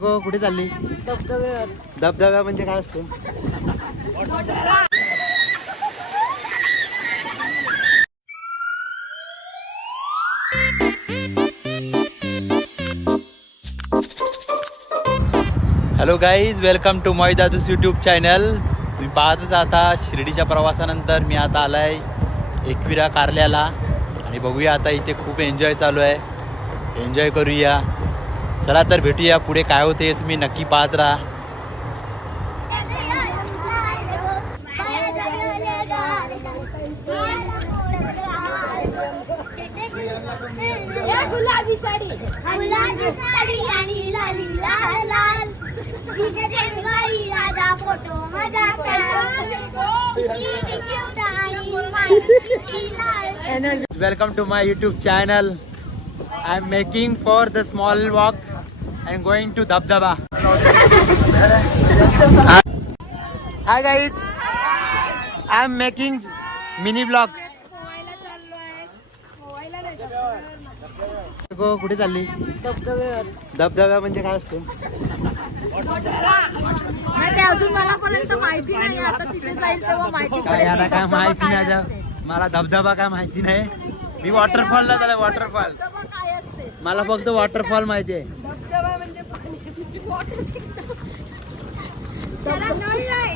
कुठे चालली? धबधब्या म्हणजे काय असतं? Hello guys, welcome to my Dadus YouTube channel. तुम्ही पाहतच आता शिर्डीच्या प्रवासानंतर मी आता आलाय एकविरा कारल्याला आणि बघूया आता इथे खूप एन्जॉय चालू आहे. एन्जॉय करूया. चला तर भेटूया पुढे काय होते तुम्ही नक्की पाहत राहा. गुलाबी साडी आणि लाली लाल लाल दिसते गाडी राजा फोटो मजा welcome to my YouTube channel. I am making for the small walk and going to Dabdaba. Hi guys, I am making mini vlog. कुठे चालली? धबधब्या म्हणजे काय असतं? अजून मलापर्यंत माहिती नाही. आता तिथे जाईल तेव्हा माहिती काय याला काय माहिती नाही. मला धबधबा काय माहिती नाही. मी वॉटरफॉलला झालाय. वॉटरफॉल मला फक्त वॉटरफॉल माहिती आहे. धबधबा म्हणजे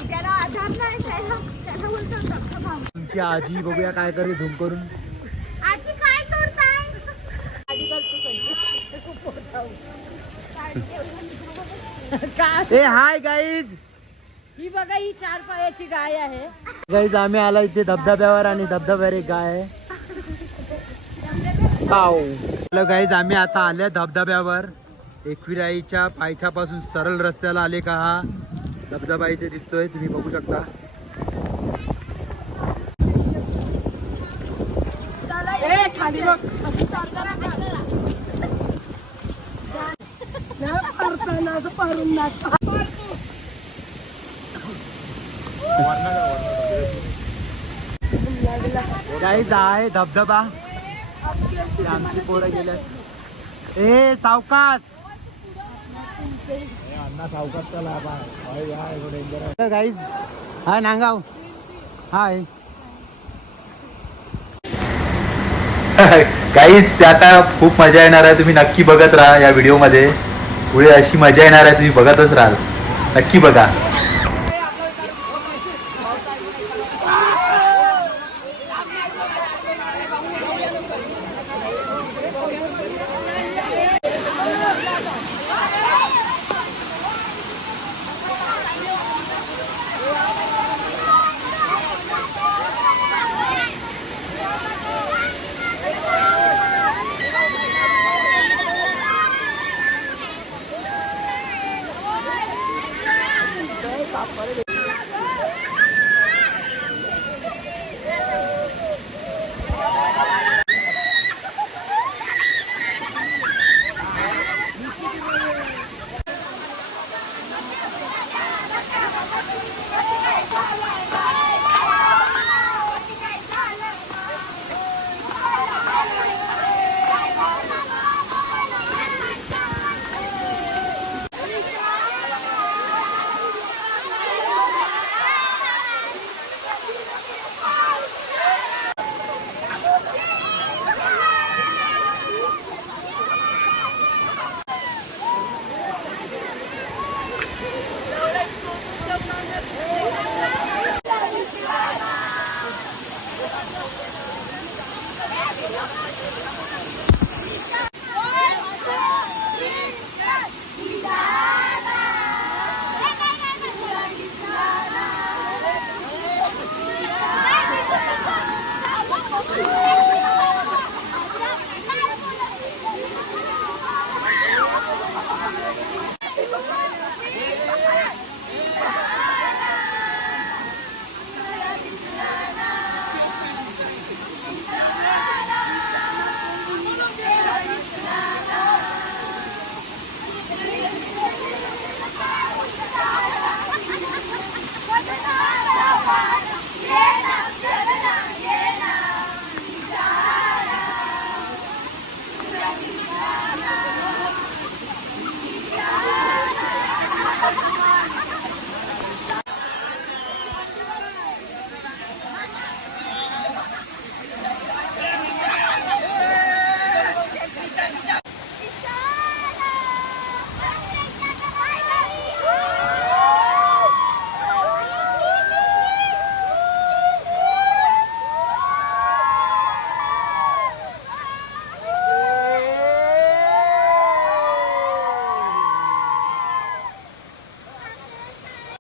ज्याला आधार नाही त्याला बोलतात धबधबा. तुमची आजी बघूया काय करे झूम करून. आजी काय करताय? ए हाय गाईज. ही बघा, ही 4 पायाची गाय आहे. गाईज आम्ही आला इथे धबधब्यावर आणि धबधब्यावर एक गाय आहे. हॅलो गाईज, आम्ही आता आले धबधब्यावर. एकविराईच्या पायथ्यापासून सरळ रस्त्याला आले का हा धबधबा इथे दिसतोय, तुम्ही बघू शकता. गाईज आहे धबधबा. आमची पोरं गेल्या. ए सावकाश गाईज. हाय नांगाव. हाय गाईज, आता खूप मजा येणार आहे. तुम्ही नक्की बघत राहा या व्हिडिओ मध्ये. पुढे अशी मजा येणार आहे, तुम्ही बघतच राहाल. नक्की बघा.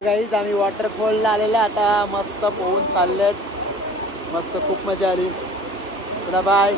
गाईज आम्ही वॉटरफॉलला आलेले आता मस्त पोहून चाललेत मस्त खूप मजा आली चला बाय